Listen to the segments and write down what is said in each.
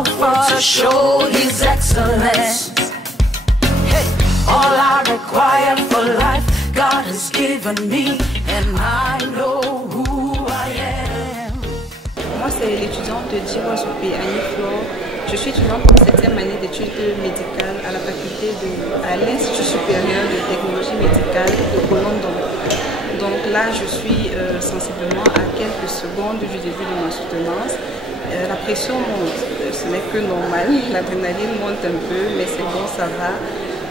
offer to show His excellence. Hey, all I require for life, God has given me, and I know who I am. Moi, c'est l'étudiante Djiwa Zoupé, Annie Flore. Je suis étudiante en 7e année d'études médicales à la faculté à l'Institut supérieur de technologie médicale de Colombo. Donc là, je suis sensiblement à quelques secondes du début de ma soutenance. La pression monte, ce n'est que normal, l'adrénaline monte un peu, mais c'est bon, ça va.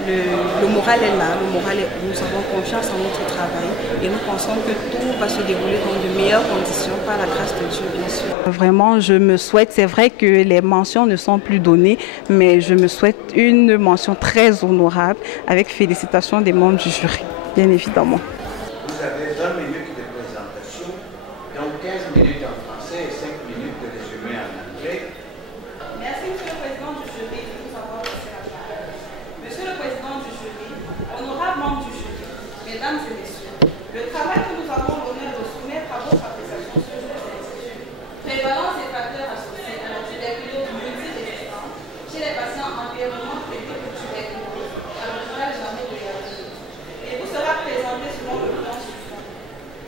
Le moral est là, nous avons confiance en notre travail et nous pensons que tout va se dérouler dans de meilleures conditions par la grâce de Dieu, bien sûr. Vraiment, je me souhaite, c'est vrai que les mentions ne sont plus données, mais je me souhaite une mention très honorable avec félicitations des membres du jury, bien évidemment. Vous avez 20 minutes de présentation, donc 15 minutes en français et 5 minutes de résumé en anglais. Merci, Monsieur le Président du jury, de nous avoir laissé la parole. Monsieur le Président du jury, honorables membres du jury, mesdames et messieurs, le travail que nous avons l'honneur de soumettre à votre appréciation ce jour s'intitule Prévalence des facteurs associés à la tuberculose multirésistante chez les patients antérieurement traités de tuberculose à l'hôpital Jean-Marie de Yaoundé. Et vous sera présenté selon le plan suivant.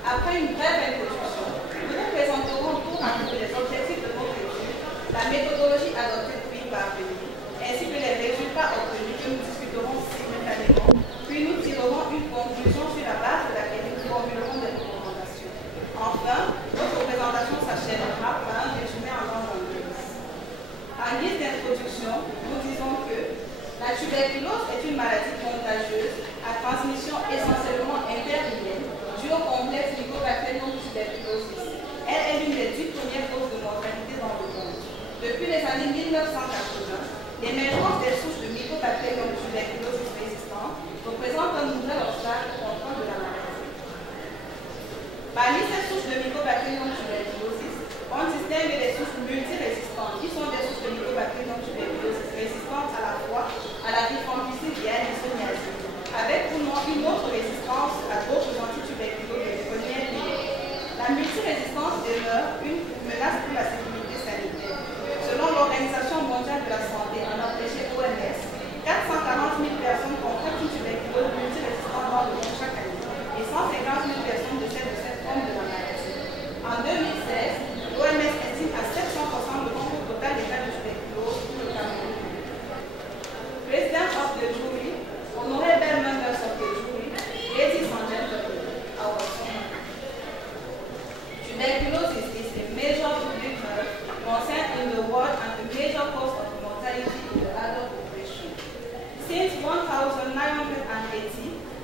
Après une brève introduction, nous vous présenterons tour à tour les objectifs de notre étude, la méthodologie adoptée depuis parvenue, ainsi que les résultats obtenus que nous discuterons simultanément, puis nous tirerons une conclusion sur la base de laquelle nous formulerons des recommandations. Enfin, notre présentation s'achèvera par un résumé en langue anglaise. En guise d'introduction, nous disons que la tuberculose est une maladie contagieuse à transmission essentiellement interhumaine due au complexe Mycobacterium tuberculosis. Elle est l'une des 10 premières causes de mortalité dans le monde. Depuis les années 1980, l'émergence des souches de Mycobacterium tuberculosis résistantes représente un nouvel obstacle au contrôle de la maladie. Parmi ces souches de Mycobacterium tuberculosis, on distingue des souches multirésistantes, qui sont des souches de Mycobacterium tuberculosis résistantes à la fois à la rifampicine et à l'isoniazide, avec pour nom une autre résistance à d'autres antituberculoses de première ligne. La multirésistance demeure une menace pour la sécurité sanitaire. Selon l'Organisation mondiale de la santé, en abrégé OMS, 440 000 personnes contractent une tuberculose multirésistante dans le monde chaque année et 150 000 personnes décèdent de cette forme de la maladie. En 2016, l'OMS estime à 760 le nombre total des cas de tuberculose pour le Cameroun. President of the jury, honorable members of the jury, ladies and gentlemen, our honor. Tuberculosis is a major public health concern in the world and a major cause of mortality in the adult population. Since 1980,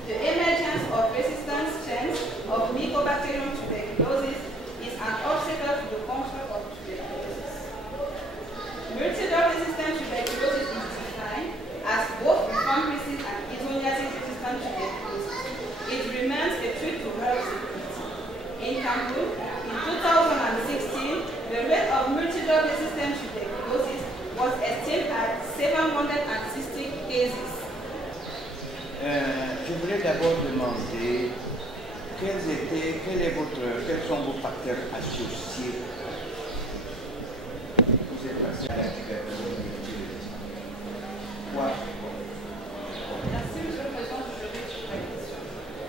the emergence of resistant strains of Mycobacterium tuberculosis is an obstacle to the control of tuberculosis. Multidrug-resistant tuberculosis is defined as both rifampicin and isoniazid-resistant tuberculosis. It remains a threat to health security. In Cameroon, in 2016, the rate of multidrug-resistant tuberculosis was estimated at 760 cases. Je voulais d'abord demander quels sont vos facteurs associés. Vous êtes passé à la tuberculose multirésistante. Quoi? Merci, Monsieur le Président du jury, sur la question.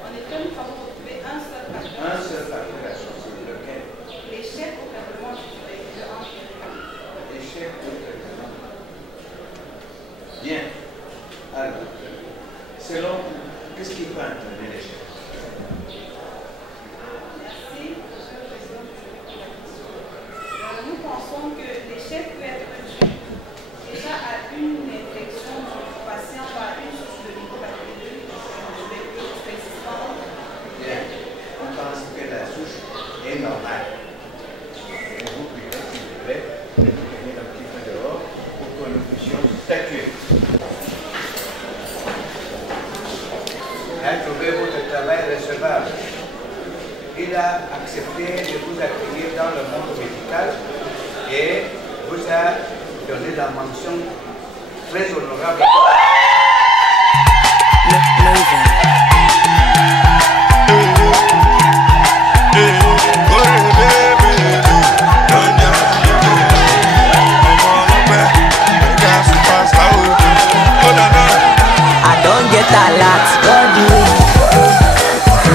En effet, nous avons retrouvé un seul facteur. Un seul facteur associé, lequel? L'échec au traitement du tuberculose en général. L'échec au traitement. Bien. Alors, selon vous, qu'est-ce qui peut entraîner l'échec? Merci, Monsieur le Président du jury, pour la question. Nous pensons que l'échec peut être dû déjà à une infection du patient par une souche de Mycobacterium tuberculosis résistante. Bien. On pense que la souche est normale. Et vous pouvez, s'il vous plaît, venir un petit peu dehors pour que nous puissions statuer. Hein, trouvez votre travail recevable. Il a accepté de vous accueillir dans le monde médical et vous a donné la mention très honorable. a lot, God do it.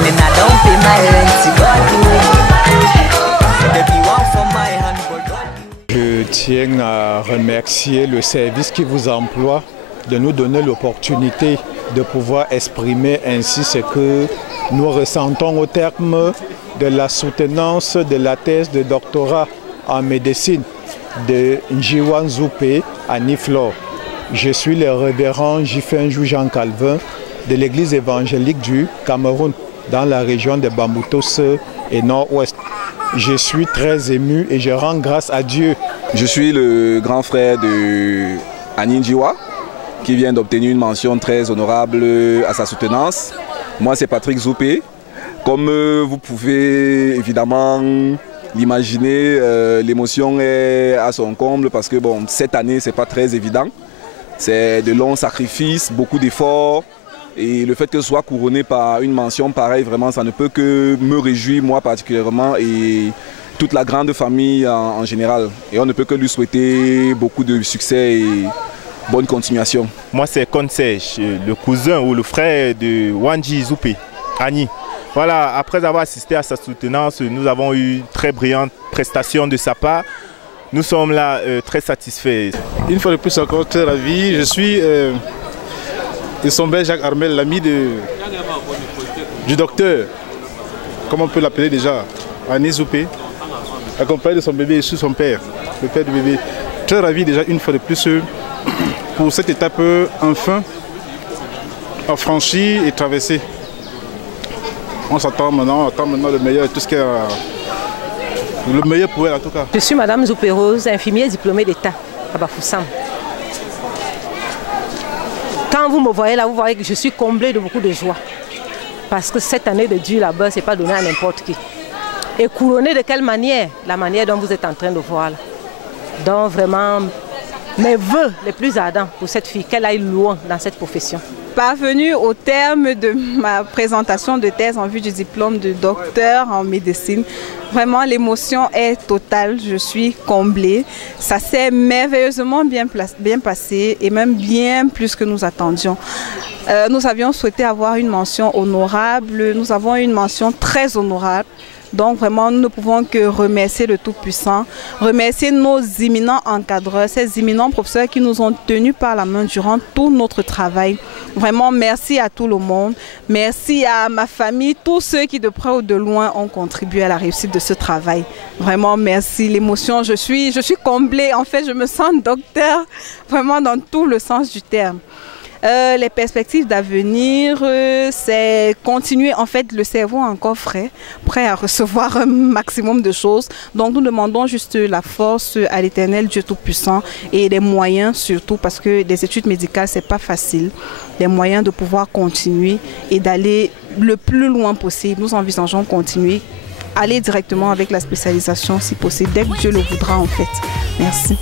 And I don't pay my rent, God do it. If you want from my hand, but God do it. Je tiens à remercier le service qui vous emploie de nous donner l'opportunité de pouvoir exprimer ainsi ce que nous ressentons au terme de la soutenance de la thèse de doctorat en médecine de Njiwa Nzoupe à Niflor. Je suis le révérend Jifenjou Jean Calvin de l'église évangélique du Cameroun dans la région de Bamboutos et Nord-Ouest. Je suis très ému et je rends grâce à Dieu. Je suis le grand frère de Annie Njiwa qui vient d'obtenir une mention très honorable à sa soutenance. Moi, c'est Patrick Zoupé. Comme vous pouvez évidemment l'imaginer, l'émotion est à son comble parce que bon, cette année, ce n'est pas très évident. C'est de longs sacrifices, beaucoup d'efforts. Et le fait que ce soit couronné par une mention pareille, vraiment, ça ne peut que me réjouir, moi particulièrement, et toute la grande famille en général. Et on ne peut que lui souhaiter beaucoup de succès et bonne continuation. Moi, c'est Konsej, le cousin ou le frère de Wanji Zoupé, Annie. Voilà, après avoir assisté à sa soutenance, nous avons eu une très brillante prestation de sa part. Nous sommes là très satisfaits. Une fois de plus encore, très ravi. Je suis son père Jacques Armel, l'ami du docteur, comment on peut l'appeler déjà, Annie Zoupé, accompagné de son bébé et sous son père, le père du bébé. Très ravi déjà une fois de plus pour cette étape enfin affranchie et traversée. On s'attend maintenant, le meilleur, tout ce qui est le meilleur pour elle en tout cas. Je suis Madame Zoupé Rose, infirmière diplômée d'État à Bafoussam. Quand vous me voyez là, vous voyez que je suis comblée de beaucoup de joie. Parce que cette année de Dieu là-bas, ce n'est pas donné à n'importe qui. Et couronnée de quelle manière? La manière dont vous êtes en train de voir là. Donc vraiment, mes vœux les plus ardents pour cette fille, qu'elle aille loin dans cette profession. Parvenue au terme de ma présentation de thèse en vue du diplôme de docteur en médecine, vraiment l'émotion est totale, je suis comblée. Ça s'est merveilleusement bien passé et même bien plus que nous attendions. Nous avions souhaité avoir une mention honorable, nous avons une mention très honorable. Donc vraiment, nous ne pouvons que remercier le Tout-Puissant, remercier nos éminents encadreurs, ces éminents professeurs qui nous ont tenus par la main durant tout notre travail. Vraiment, merci à tout le monde, merci à ma famille, tous ceux qui de près ou de loin ont contribué à la réussite de ce travail. Vraiment, merci. L'émotion, je suis comblée. En fait, je me sens docteur, vraiment dans tout le sens du terme. Les perspectives d'avenir, c'est continuer en fait le cerveau encore frais, prêt à recevoir un maximum de choses. Donc nous demandons juste la force à l'Éternel Dieu Tout-Puissant et les moyens surtout parce que des études médicales c'est pas facile. Les moyens de pouvoir continuer et d'aller le plus loin possible. Nous envisageons continuer, aller directement avec la spécialisation si possible, dès que Dieu le voudra en fait. Merci.